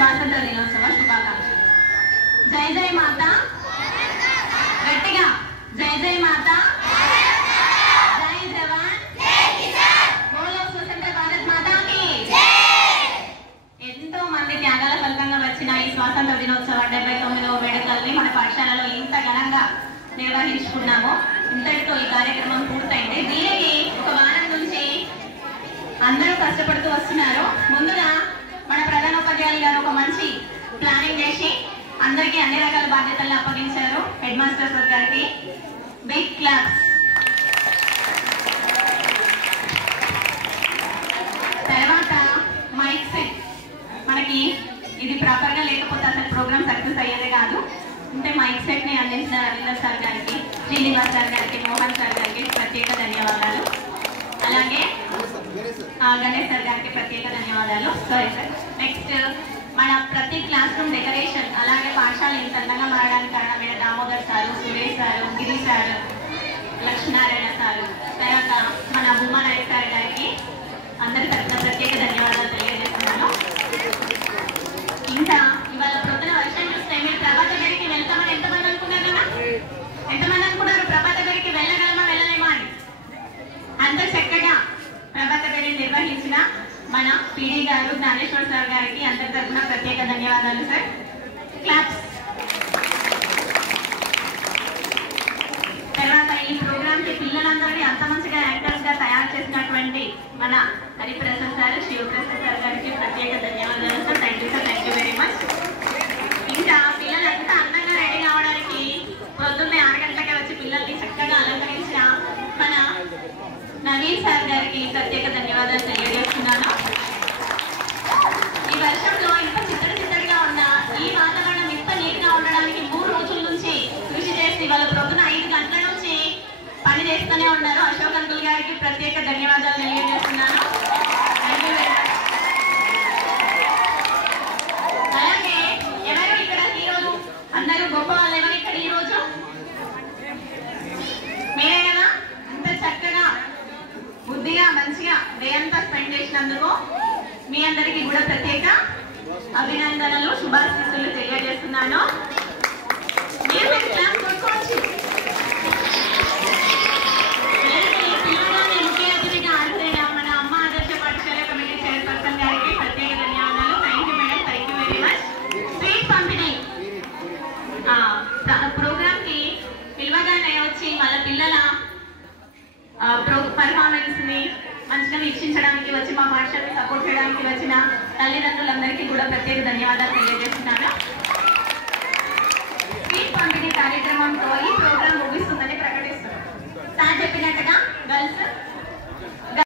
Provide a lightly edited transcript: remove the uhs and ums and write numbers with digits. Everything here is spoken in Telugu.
స్వాతంత్ర దినోత్సవ శుభాకాంక్షలు. జై జై మాత, గట్టిగా జై జై మాత, జై జవాన్, బోలో స్వతంత్ర భారత్ మాతాకి. ఎంతో మంది త్యాగాల ఫలితంగా వచ్చిన ఈ స్వాతంత్ర దినోత్సవ 79వ వేడుకల్ని మన పాఠశాలలో ఇంత ఘనంగా నిర్వహించుకున్నాము. ఇంతటితో ఈ కార్యక్రమం పూర్తయింది. దీనికి ఒక వారం నుంచి అందరూ కష్టపడుతూ వస్తున్నారు. ముందుగా మన ప్రధానోపాధ్యాయులు గారు ఒక మంచి ప్లానింగ్ చేసి అందరికీ అన్ని రకాల బాధ్యతలను అప్పగించారు. హెడ్ మాస్టర్ సార్ గారికి బిగ్ క్లాప్స్. తర్వాత మైక్ సెట్, మనకి ఇది ప్రాపర్గా లేకపోతే అసలు ప్రోగ్రామ్ సక్సెస్ అయ్యేదే కాదు. అంటే మైక్ సెట్ ని అందించిన రవీంద్ర సార్ గారికి, శ్రీనివాస్ సార్ గారికి, మోహన్ సార్ గారికి ప్రత్యేక ధన్యవాదాలు. అలాగే గణేష్ సార్ గారికి ప్రత్యేక ధన్యవాదాలు. Sorry sir. నెక్స్ట్ మన ప్రతి క్లాస్ రూమ్ డెకరేషన్, అలాగే పాఠశాల ఇంత అందంగా మారడానికి కారణమైన దామోదర్ సారు, సురేష్ సారు, గిరి సారు, లక్ష్మీనారాయణ సారు, తర్వాత మన ఉమా నాయక్ సార్ గారికి అందరి తరఫున ప్రత్యేక ధన్యవాదాలు తెలియజేస్తున్నాను. ఇంకా ఇవాళ ప్రొద్దున వర్షం చూస్తే మీరు ప్రభాత గడికి వెళ్తామని ఎంతమంది అనుకున్నారు కదా? ఎంతమంది అనుకున్నారు ప్రభాత గడికి వెళ్ళగలమా వెళ్ళలేమా అని? అంత చక్కగా ప్రభాత గడిని నిర్వహించిన మన పీడీ గారు, జ్ఞానేశ్వర్ సార్ గారికి అందరి తరఫున ప్రత్యేక ధన్యవాదాలు సార్. క్లాప్స్. తర్వాత ఈ ప్రోగ్రామ్ కి పిల్లలందరినీ అంత మంచిగా యాక్టర్స్ గా తయారు చేసినటువంటి మన హరిప్రసాద్ సార్, శివప్రసాద్ సార్ గారికి ప్రత్యేక ధన్యవాదాలు sir. Thank you sir, thank you very much. ఇంకా పిల్లలంతా అందంగా రెడీ కావడానికి పొద్దున్నే 6 గంటలకే వచ్చి పిల్లల్ని చక్కగా అలంకరించిన మన నవీన్ సార్ గారికి ప్రత్యేక ధన్యవాదాలు తెలియజేస్తున్నాను. ఈ వర్షంలో ఇంత చిత్తడిగా ఉన్న ఈ వాతావరణం ఇంత నీట్గా ఉండడానికి 3 రోజుల నుంచి కృషి చేసి వాళ్ళ ప్రొద్దున 5 గంటల నుంచి పని చేస్తూనే ఉన్నారు. అశోక్ అంకుల్ గారికి ప్రత్యేక ధన్యవాదాలు తెలియజేస్తున్నాను. అలాగే ఎవరు ఇక్కడ ఈరోజు అందరూ గొప్ప వాళ్ళు ఎవరు ఇక్కడ ఈరోజు? మీరే కదా? అంత చక్కగా బుద్ధిగా మంచిగా డే అంతా స్పెండ్ చేసినందుకు మీ అందరికీ కూడా ప్రత్యేక అభినందనలు, శుభాశీస్సులు తెలియజేస్తున్నాను. మీరు క్లాస్ కొట్టుకోవచ్చు. పిల్లగానే ముఖ్య అతిథిగా హాజరైన మన అమ్మ ఆదర్శ పాఠశాల కమిటీ చైర్పర్సన్ గారికి ప్రత్యేక ధన్యవాదాలు. Thank you madam, thank you very much. Sweet పంపిణీ ప్రోగ్రామ్ కి పిలవగానే వచ్చి వాళ్ళ పిల్లల పర్ఫార్మెన్స్ ని మంచిగా వీక్షించడానికి వచ్చి మా పాఠశాలని సపోర్ట్ చేయడానికి వచ్చిన తల్లిదండ్రులందరికీ కూడా ప్రత్యేక ధన్యవాదాలు తెలియజేస్తున్నాను. స్వీట్ పంపిణీ కార్యక్రమంతో